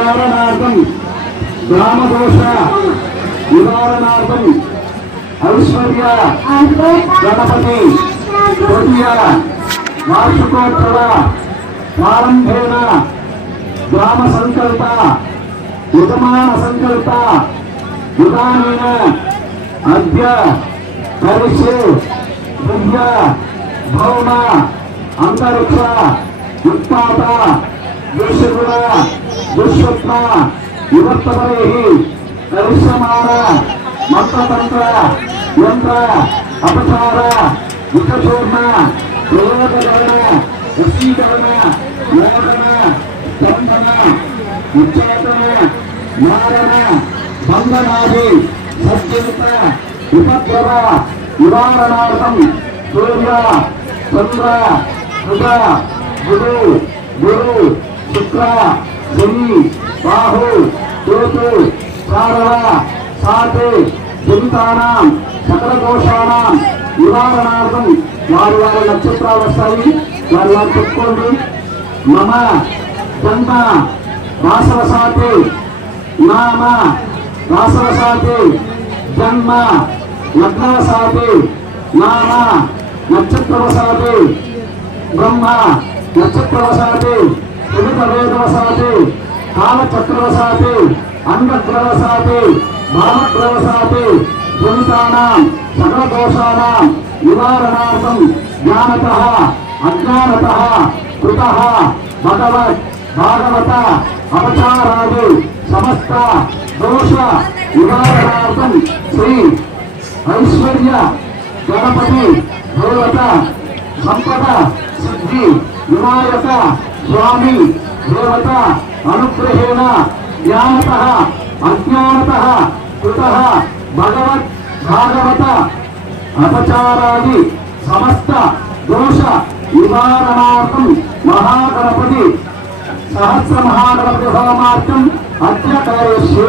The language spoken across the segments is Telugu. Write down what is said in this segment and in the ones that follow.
నివారణార్థం గ్రామదోష నివారణార్థం ఐశ్వర్య గణపతి తృతీయ వార్షికోత్సవ ప్రారంభేణ గ్రామ సంకల్ప యజమాన సంకల్ప యుగానేన అద్య పరిషే దివ్య భౌమ అంతరిక్ష ఉత్పాత దుష్గుణ దుష్స్వప్న వివర్తపరై దృశ్యమాన మంత్రతంత్ర యంత్ర అపచార విషచూర్ణ ప్రయోగకరణ వశీకరణ మోదన స్తంభన ఉచ్చేతన మారణ బంధనాది సజ్జనిత ఉపద్రవ నివారణార్థం సూర్య చంద్ర బుధ గురు గురు శుక్ర శని బాహు కేతు సారవ సాతి జనితానాం సకల దోషానాం నివారణార్థం వారి వారి నక్షత్రాలు వస్తాయి. వారి వారు చెప్పుకోండి. మమ జన్మ వాసవసాతి నామ వాసవసాతి జన్మ లగ్నవసాతి నామ నక్షత్రవసాతి బ్రహ్మ నక్షత్రవసాతి త్రిమిత కాలచక్రవసాతి అంగగ్రవసాతి భామగ్రవసాతి జనితానాం సకలదోషానాం నివారణార్థం జ్ఞానత అజ్ఞానత కృత భగవత్ భాగవత అపచారాది సమస్త దోష నివారణార్థం శ్రీ ఐశ్వర్య గణపతి దేవత సంపద సిద్ధి వినాయక స్వామి దేవత అనుగ్రహేణ జ్ఞానత అజ్ఞానత కృత భగవత్ భాగవత అపచారాది సమస్త దోష నివారణార్థం మహాగణపతి సహస్ర మహాగణపతి హోమార్థం అద్య కరిష్యే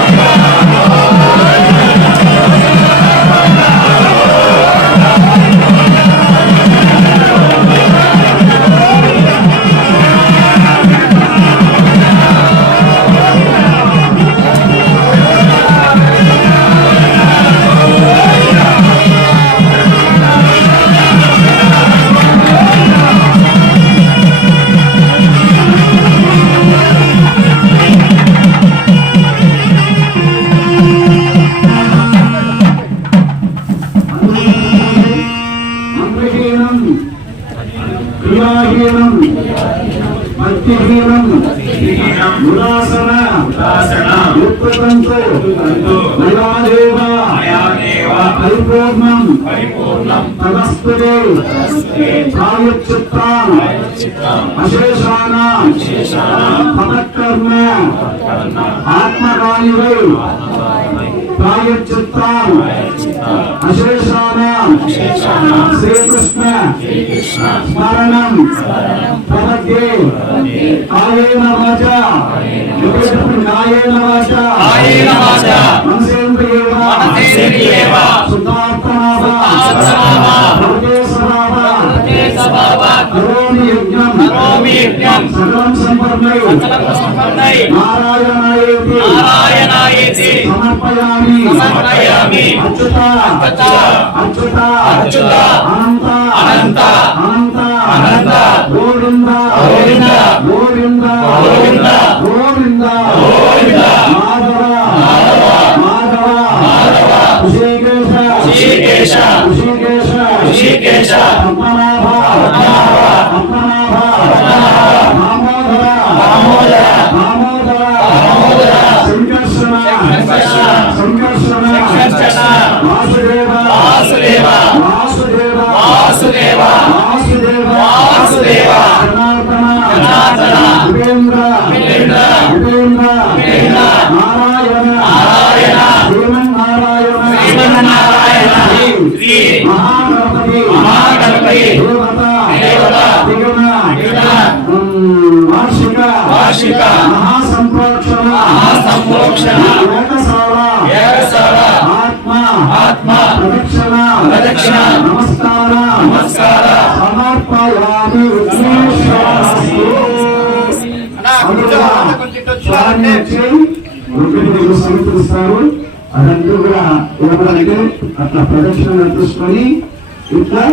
భక్తిహీనం ఉదాసన. యుక్తంతో మయాదేవ పరిపూర్ణం. తదస్తుతే ప్రాయశ్చిత్తాం అశేషానాం. పదకర్మ ఆత్మకాయువై ప్రాయశ్చిత్తాం అశేషానాం. శ్రీకృష్ణ. స్మరణం. ప్రపద్యే కాయేన వాచ. కాయేన వాచ. నారాయణాయేతి సమర్పయామి సమర్పయామి అచ్యుత అచ్యుత అచ్యుత అనంత అనంత అనంత ఋషికేశ ఋషికేశ ఋషికేశ పద్మనాభ పద్మనాభ పద్మనాభ దామోదర దామోదర దామోదర సంకర్షణ సంకర్షణ సంకర్షణ సంకర్షణ. వాసుదేవ. వాసుదేవ. వాసుదేవ. వాసుదేవ. వాసుదేవ. వాసుదేవ. వార్షిక వార్షిక మహాసంప్రోక్షణ మహాసంప్రోక్షణ ఏకసాల ఏకసాల ఆత్మ ఆత్మ ప్రదక్షిణ ప్రదక్షిణ నమస్కార నమస్కార. సమర్పయామి వచ్చి ఒకటి సమర్పిస్తారు. అదంతా కూడా అట్లా ప్రదక్షిణ తీసుకొని ఇట్లా